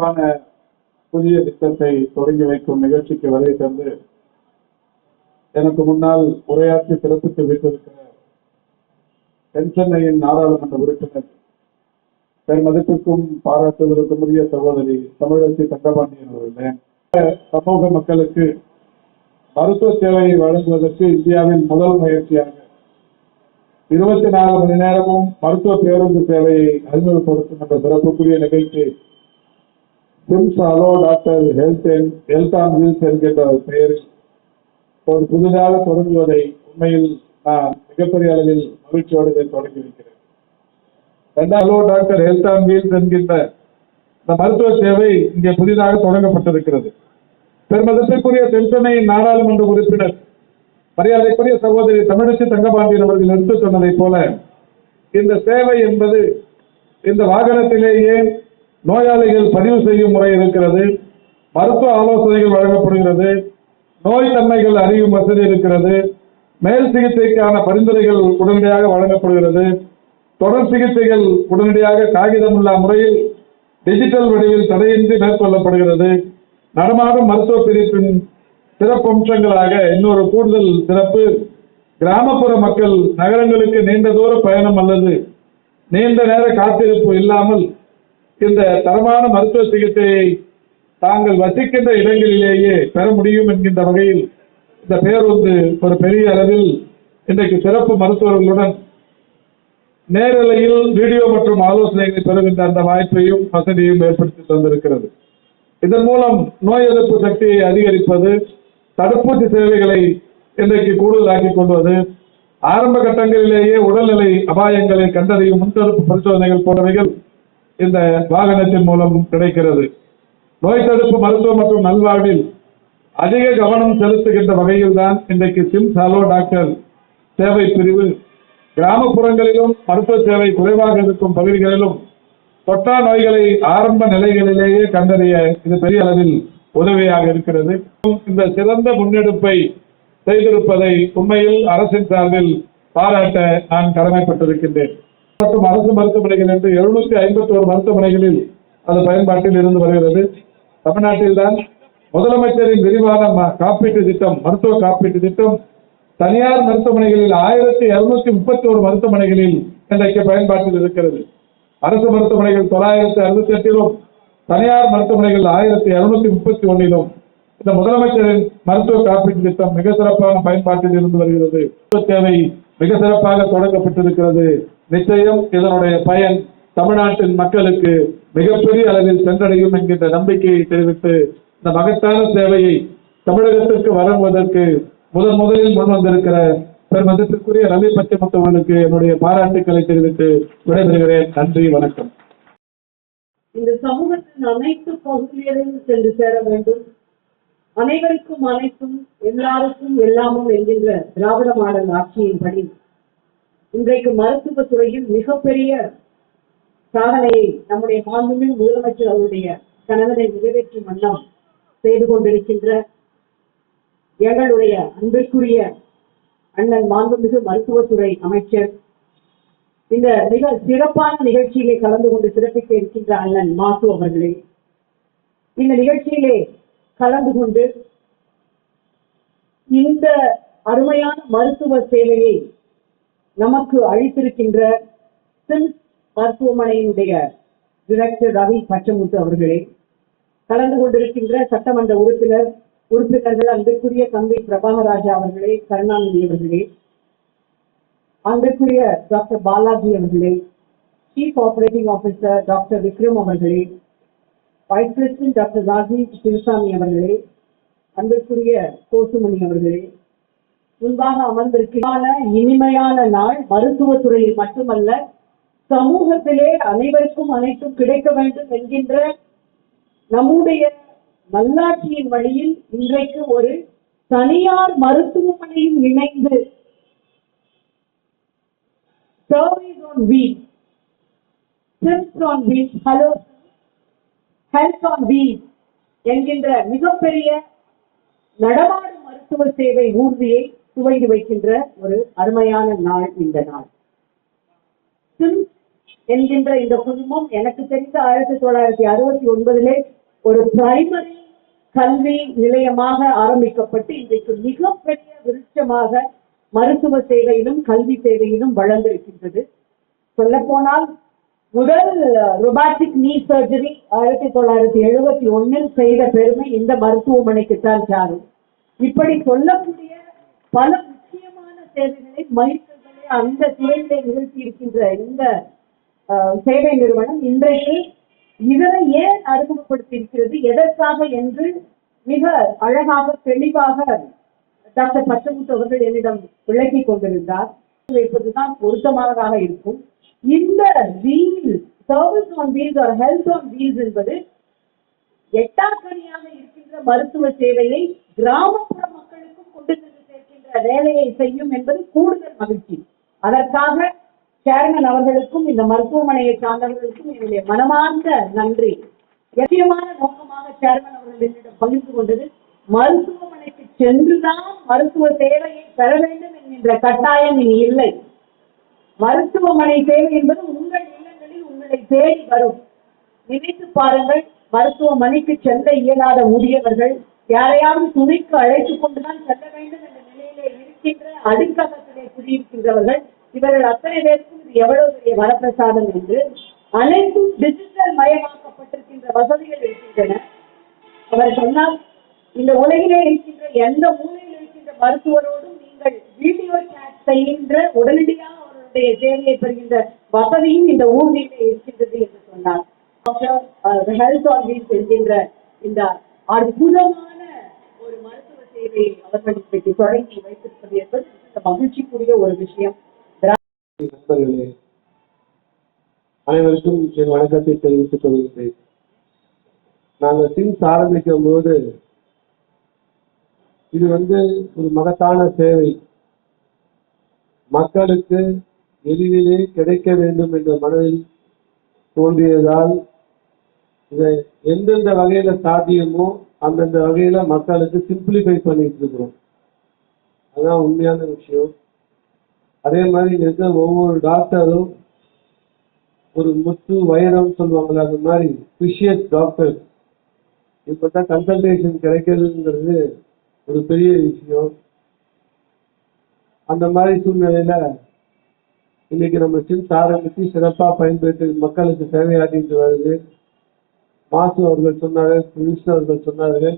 சிறப்பான புதிய திட்டத்தை தொடங்கி வைக்கும் நிகழ்ச்சிக்கு வருகை தந்து எனக்கு முன்னால் உரையாற்றி சிறப்பித்து வைத்திருக்கிற தென்சென்னையின் நாடாளுமன்ற உறுப்பினர் பெருமதிப்பிற்கும் பாராட்டுவதற்கும் உரிய சகோதரி தமிழச்சி தங்கபாண்டியன் அவர்களே, சமூக மக்களுக்கு மருத்துவ சேவையை வழங்குவதற்கு இந்தியாவின் முதல் முயற்சியாக 24 மணி நேரமும் மருத்துவ பேருந்து சேவையை அறிமுகப்படுத்தும் என்ற சிறப்புக்குரிய நிகழ்ச்சி SIMS hello doctor health on wheels என்கின்ற பெயரில் ஒரு புதிதாக தொடங்குவதை உண்மையில் நான் மிகப்பெரிய அளவில் மகிழ்ச்சியோடு இதை தொடங்கி வைக்கிறேன். Hello doctor health on wheels என்கின்ற இந்த மருத்துவ சேவை இங்கே புதிதாக தொடங்கப்பட்டிருக்கிறது. பெருமதிப்பிற்குரிய தென்சென்னையின் நாடாளுமன்ற உறுப்பினர் மரியாதைக்குரிய சகோதரி தமிழச்சி தங்கபாண்டியன் அவர்கள் எடுத்துச் சொன்னதை போல இந்த சேவை என்பது இந்த வாகனத்திலேயே நோயாளிகள் பதிவு செய்யும் முறை இருக்கிறது, மருத்துவ ஆலோசனைகள் வழங்கப்படுகிறது, நோய் தன்மைகள் அறியும் வசதி இருக்கிறது, மேல் சிகிச்சைக்கான பரிந்துரைகள் உடனடியாக வழங்கப்படுகிறது, தொடர் சிகிச்சைகள் உடனடியாக காகிதமில்லா முறையில் டிஜிட்டல் வடிவில் தடையின்றி மேற்கொள்ளப்படுகிறது. நடமாடும் மருத்துவ பிரிப்பின் சிறப்பம்சங்களாக இன்னொரு கூடுதல் சிறப்பு, கிராமப்புற மக்கள் நகரங்களுக்கு நீண்ட தூர பயணம் அல்லது நீண்ட நேர காத்திருப்பு இல்லாமல் இந்த தரமான மருத்துவ சிகிச்சையை தாங்கள் வசிக்கின்ற இடங்களிலேயே பெற முடியும் என்கின்ற வகையில் இந்த பேருந்து ஒரு பெரிய அளவில் இன்றைக்கு சிறப்பு மருத்துவர்களுடன் நேரலையில் வீடியோ மற்றும் ஆலோசனைகளை பெறுகின்ற அந்த வாய்ப்பையும் வசதியும் ஏற்படுத்தி தந்திருக்கிறது. இதன் மூலம் நோய் எதிர்ப்பு சக்தியை அதிகரிப்பது, தடுப்பூசி சேவைகளை இன்றைக்கு கூடுதலாக்கிக் கொள்வது, ஆரம்ப கட்டங்களிலேயே உடல்நிலை அபாயங்களை கண்டறியும் முன்தடுப்பு பரிசோதனைகள் போன்றவைகள் இந்த வாகனத்தின் மூலம் கிடைக்கிறது. நோய் தடுப்பு மருத்துவம் மற்றும் நல்வாழ்வில் அதிக கவனம் செலுத்துகின்ற வகையில் தான் இன்றைக்கு சிம்ஸ் அலோ டாக்டர் சேவை பிரிவு கிராமப்புறங்களிலும் மருத்துவ சேவை குறைவாக இருக்கும் பகுதிகளிலும் தொற்றா நோய்களை ஆரம்ப நிலைகளிலேயே கண்டறிய இது பெரிய அளவில் உதவியாக இருக்கிறது. இந்த சிறந்த முன்னெடுப்பை செய்திருப்பதை உண்மையில் அரசின் சார்பில் பாராட்ட நான் கடமைப்பட்டிருக்கின்றேன். மற்றும் அரசு மருத்துவமனைகள் என்று 751 மருத்துவமனைகளில் அது பயன்பாட்டில் இருந்து வருகிறது. தமிழ்நாட்டில் தான் முதலமைச்சரின் விரிவான காப்பீட்டு திட்டம், மருத்துவ காப்பீட்டு திட்டம் தனியார் மருத்துவமனைகளில் 1231 மருத்துவமனைகளில் இன்றைக்கு பயன்பாட்டில் இருக்கிறது. அரசு மருத்துவமனைகள் 968லும் தனியார் மருத்துவமனைகள் 1231லும் இந்த முதலமைச்சரின் மருத்துவ காப்பீட்டு திட்டம் மிக சிறப்பான பயன்பாட்டில் இருந்து வருகிறது. தேவை மிக சிறப்பாக தொடங்கப்பட்டிருக்கிறது. நிச்சயம் இதனுடைய பயன் தமிழ்நாட்டின் மக்களுக்கு மிகப்பெரிய அளவில் சென்றடையும் என்கின்ற நம்பிக்கையை தெரிவித்து இந்த மகத்தான சேவையை தமிழகத்திற்கு வழங்குவதற்கு முதலில் முன்வந்திருக்கிற பெருமதிப்பிற்குரிய ரவி பச்சைமுத்தவர்களுக்கு என்னுடைய பாராட்டுக்களை தெரிவித்து விடைபெறுகிறேன். நன்றி, வணக்கம். இந்த சமூகத்தின் அனைத்து பகுதிகளிலும் சென்று சேர வேண்டும். அனைவருக்கும் அனைத்தும் எல்லாருக்கும் எல்லாமும் என்கின்ற திராவிட மாடல் ஆட்சியின்படி இன்றைக்கு மருத்துவத்துறையில் மிகப்பெரிய சாதனையை நம்முடைய மாண்புமிகு முதலமைச்சர் அவருடைய கனவினை நிறைவேற்றும் வண்ணம் செய்து கொண்டிருக்கின்ற எங்களுடைய அன்பிற்குரிய அண்ணன் மாண்புமிகு மருத்துவத்துறை அமைச்சர், இந்த மிக சிறப்பான நிகழ்ச்சியிலே கலந்து கொண்டு சிறப்பிக்க இருக்கின்ற அண்ணன் மாசு அவர்களே, இந்த நிகழ்ச்சியிலே கலந்து கொண்டு இந்த அருமையான மருத்துவ சேவையை நமக்கு அளித்திருக்கின்ற சிம்ஸ் மருத்துவமனையினுடைய டைரக்டர் ரவி பச்சமுத்து அவர்களே, கலந்து கொண்டிருக்கின்ற சட்டமன்ற உறுப்பினர்கள் அன்பிற்குரிய தம்பி பிரபாகராஜா அவர்களே, கருணாநிதி அவர்களே, அன்பிற்குரிய டாக்டர் பாலாஜி அவர்களே, chief operating officer doctor Vikram அவர்களே, vice president doctor Rajeev Sivasamy அவர்களே, அன்பிற்குரிய கோசுமணி அவர்களே, முன்பாக அமர்ந்திருக்கிற இனிமையான நாள் மருத்துவத்துறையில் மட்டுமல்ல, சமூகத்திலே அனைவருக்கும் அனைத்தும் கிடைக்க வேண்டும் என்கின்ற நம்முடைய நல்லாட்சியின் வழியில் இன்றைக்கு ஒரு தனியார் மருத்துவமனையும் இணைந்து service on wheels, Sims on wheels, hello health on wheels என்கின்ற மிகப்பெரிய நடமாடும் மருத்துவ சேவை ஊர்தியை துவங்கி வைக்கின்ற ஒரு அருமையான நாள் இந்த நாள். சிம்ஸ் என்கின்ற இந்த குழுமம் எனக்கு தெரிந்த 1969 ஒரு பிரைமரி கல்வி நிலையமாக ஆரம்பிக்கப்பட்டு இன்றைக்கு மிகப்பெரிய விருட்சமாக மருத்துவ சேவையிலும் கல்வி சேவையிலும் வளர்ந்திருக்கின்றது. சொல்ல போனால் முதல் ரொபாட்டிக் நீ சர்ஜரி 1971 செய்த பெருமை இந்த மருத்துவமனைக்குத்தான் சாரும். இப்படி சொல்லக்கூடிய பல முக்கியமான சேவைகளை மைல்கல்களை அந்த துறையிலே நிகழ்த்தி இருக்கின்ற இந்த சேவை நிறுவனம் இன்றைக்கு இதனை ஏன் அறிமுகப்படுத்தி இருக்கிறது, எதற்காக என்று மிக அழகாக தெளிவாக டாக்டர் பச்சமுத்து அவர்கள் என்னிடம் விளக்கி கொண்டிருந்தார். வைப்பதுதான் பொருத்தமானதாக இருக்கும். இந்த wheel service on wheels or health on wheels என்பது எட்டாக்கணியாக இருக்கின்ற மருத்துவ சேவையை கிராமப்புற மக்களுக்கும் கொண்டு சென்று சேர்க்கின்ற வேலையை செய்யும் என்பது கூடுதல் மகிழ்ச்சி. அதற்காக சேர்மன் அவர்களுக்கும் இந்த மருத்துவமனையை சார்ந்தவர்களுக்கும் என்னுடைய மனமார்ந்த நன்றி. முக்கியமான நோக்கமாக சேர்மன் அவர்கள் என்னிடம் பகிர்ந்து கொண்டது, மருத்துவமனைக்கு சென்றுதான் மருத்துவ சேவையை பெற வேண்டும் என்கின்ற கட்டாயம் இனி இல்லை. மருத்துவமனை சேவை என்பது உங்கள் இல்லங்களில் உங்களை தேடி வரும். நினைத்து பாருங்கள், மருத்துவமனைக்கு செல்ல இயலாத முதியவர்கள் யாரையாவது துணைக்கு அழைத்துக் கொண்டுதான் செல்ல வேண்டும் என்ற நிலையிலே இருக்கின்ற அடுக்ககத்திலே குடியிருக்கின்றவர்கள், இவர்கள் அத்தனை பேருக்கும் இது எவ்வளவு பெரிய வரப்பிரசாதம் என்று அனைத்தும் டிஜிட்டல் மயமாக்கப்பட்டிருக்கின்ற வசதிகள் இருக்கின்றன. அவர் சொன்னால், இந்த உலகிலே இருக்கின்ற எந்த மூலையில் இருக்கின்ற மருத்துவரோடும் நீங்கள் வீடியோ சாட் செய்கின்ற உடனடியாக அவருடைய சேவையை பெறுகின்ற வசதியும் இந்த ஊர்தியிலே இருக்கின்றது என்று சொன்னார். ஹெல்த் ஆன் வீல்ஸ் என்கின்ற இந்த அற்புதமான ஒரு மருத்துவ சேவையை அவர்கள் இன்றைக்கு தொடங்கி வைத்திருப்பது என்பது மகிழ்ச்சிக்குரிய ஒரு விஷயம். நண்பர்களே, அனைவருக்கும் என் வணக்கத்தை தெரிவித்துக் கொள்கிறேன். நாங்கள் சிம்ஸ் ஆரம்பிக்கும் போது இது ஒரு மகத்தான சேவை, மக்களுக்கு எளிதிலே கிடைக்க வேண்டும் என்ற மனதில் தோன்றியதால் இதை எந்தெந்த வகையில சாத்தியமோ அந்தந்த வகையில மக்களுக்கு சிம்பிளிஃபை பண்ணிட்டு இருக்கிறோம். அதுதான் உண்மையான விஷயம். அதே மாதிரி இங்க இருக்க ஒவ்வொரு டாக்டரும் ஒரு முத்து வைரம் சொல்லுவாங்களே, அந்த மாதிரி பிஷியஸ் டாக்டர். இப்பதான் கன்சல்டேஷன் கிடைக்கிறதுங்கிறது ஒரு பெரிய விஷயம். அந்த மாதிரி சூழ்நிலையில இன்னைக்கு நம்ம சிம்ஸ் ஆரம்பித்து சிறப்பாக பயன்பெற்று மக்களுக்கு சேவையாற்றிட்டு வருது. மாசு அவர்கள் சொன்னார்கள், மினிஸ்டர் அவர்கள் சொன்னார்கள்,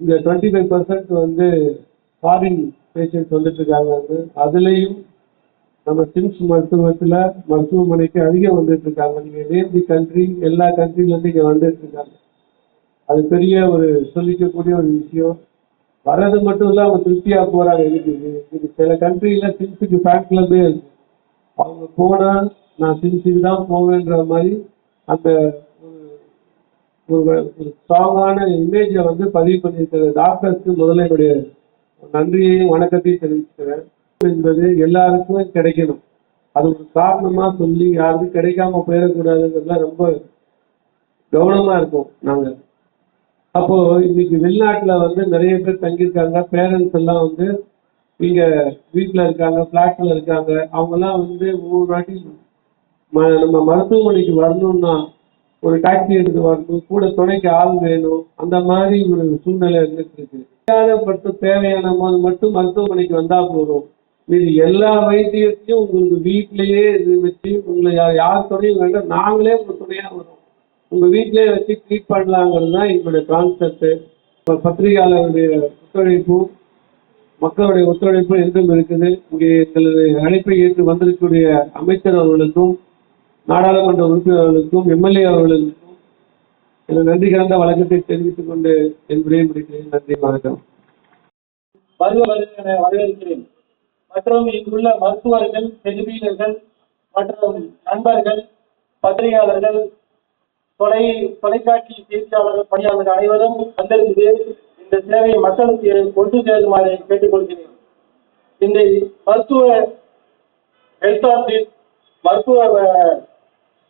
இந்த 25% ஃபாரின் பேஷண்ட்ஸ் வந்துட்டு இருக்காங்க. அதுலேயும் நம்ம சிம்ஸ் மருத்துவமனைக்கு அதிகம் வந்துட்டு இருக்காங்க. நீங்க நேம் தி கண்ட்ரி, எல்லா கண்ட்ரிலேருந்து இங்கே வந்துட்டு இருக்காங்க. அது பெரிய ஒரு சொல்லிக்கக்கூடிய ஒரு விஷயம். வர்றது மட்டும் இல்லை, அவங்க திருப்தியா போறாங்க. இன்னைக்கு சில கண்ட்ரியில சிம்ஸுக்கு ஃபேன் கிளப்பே இருக்கு. அவங்க போனா நான் சிம்ஸுக்கு தான் போவேன்ற மாதிரி அந்த ஒரு ஸ்ட்ராங்கான இமேஜை பதிவு பண்ணியிருக்கிற டாக்டர்ஸ்க்கு முதல்ல என்னுடைய நன்றியையும் வணக்கத்தையும் தெரிவிச்சுக்கிறேன். என்பது எல்லாருக்குமே கிடைக்கணும். அது ஒரு காரணமா சொல்லி யாருக்கும் கிடைக்காம போயிடக்கூடாதுங்கிறதுல ரொம்ப கவனமா இருக்கும் நாங்க. அப்போ இன்னைக்கு வெளிநாட்டுல நிறைய பேர் தங்கியிருக்காங்க. பேரண்ட்ஸ் எல்லாம் இங்க வீட்டுல இருக்காங்க, பிளாட்ல இருக்காங்க. அவங்க எல்லாம் ஒவ்வொரு வாட்டி நம்ம மருத்துவமனைக்கு வரணும்னா ஒரு டாக்ஸி எடுத்து வரணும், கூட துணைக்கு ஆள் வேணும். அந்த மாதிரி ஒரு சூழ்நிலை இருந்துட்டு இருக்கு. தேவையான போது மட்டும் மருத்துவமனைக்கு வந்தா போதும். மீது எல்லா வைத்தியத்தையும் உங்களுக்கு வீட்டிலேயே இது வச்சு உங்களை யார் துணையும் வேண்டாம், நாங்களே உங்க துணையா வரும், உங்க வீட்டிலேயே வச்சு ட்ரீட் பண்ணலாங்கிறது தான் எங்களுடைய கான்செப்ட். பத்திரிகையாளருடைய ஒத்துழைப்பும் மக்களுடைய ஒத்துழைப்பும் என்றும் இருக்குது. இங்கே எங்களுடைய அழைப்பை ஏற்று வந்திருக்கக்கூடிய அமைச்சர் அவர்களுக்கும், நாடாளுமன்ற உறுப்பினர்களுக்கும், எம்எல்ஏ அவர்களுக்கும் எனது நன்றி கலந்த வழக்கத்தை தெரிவித்துக் கொண்டு என் உரையை முடிக்கிறேன். நன்றி, வணக்கம். வரவேற்கிறேன். மற்றும் இங்குள்ள மருத்துவர்கள், செவிலியர்கள் மற்றும் நண்பர்கள், பத்திரிகையாளர்கள், தொலைக்காட்சி செய்தியாளர்கள், பணியாளர்கள் அனைவரும் வந்திருந்து இந்த சேவையை மக்களுக்கு கொண்டு சேருமாறு கேட்டுக்கொள்கிறேன். இந்த மருத்துவ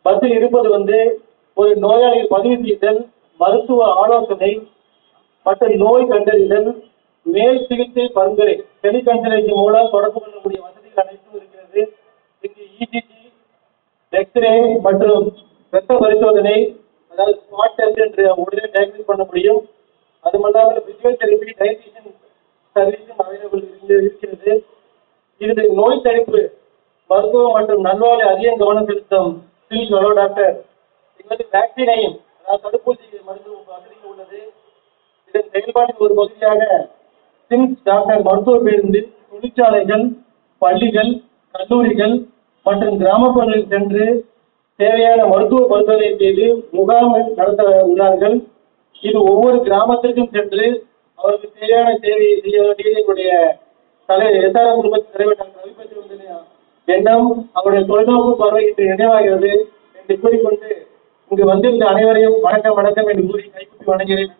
பஸ்ஸில் இருப்பது ஒரு நோயாளியை பதிவு செய்தல், மருத்துவ ஆலோசனை மற்றும் நோய் கண்டறிதல், மேல் சிகிச்சை பரிந்துரை, டெலிகன்சல்டேஷன் மூலம் தொடர்பு கொள்ளக்கூடிய வசதிகள் அனைத்தும் இருக்கிறது. இங்கு இசிஜி, எக்ஸ்ரே மற்றும் இரத்த பரிசோதனை, அதாவது ஸ்பாட் டெஸ்ட் என்று உடனே டயக்னோஸ் பண்ண முடியும். அது மட்டும் பிசியோதெரபி, டயட்டிஷியன் சர்வீஸும் அவைலபிள் இருக்கிறது. இதில் நோய் தடுப்பு மருத்துவம் மற்றும் நல்வாழ்வு அதிகம் கவனம் செலுத்தும் ஹலோ டாக்டர். எங்களுக்கு வேக்சினையும் அதாவது தடுப்பூசி மருத்துவ வசதி உள்ளது. இதன் செயல்பாட்டின் ஒரு பகுதியாக சிம்ஸ் டாக்டர் மருத்துவ பேருந்து தொழிற்சாலைகள், பள்ளிகள், கல்லூரிகள் மற்றும் கிராமப்புறங்களில் சென்று தேவையான மருத்துவ பரிசோதனை செய்து முகாம் நடத்த உள்ளார்கள். இது ஒவ்வொரு கிராமத்திற்கும் சென்று அவருக்கு தேவையான சேவையை செய்ய வேண்டியது எங்களுடைய எஸ்ஆர்எம் குடும்பத்தின் தலைவர் டாக்டர் ரவிபத்ரன் எண்ணம். அவருடைய தொலைநோக்கு பார்வை இன்று நினைவாகிறது என்று கூறிக்கொண்டு இங்கு வந்திருந்த அனைவரையும் வணக்கம் வணக்கம் என்று கூறி கைக்குட்டி வணங்குகிறேன்.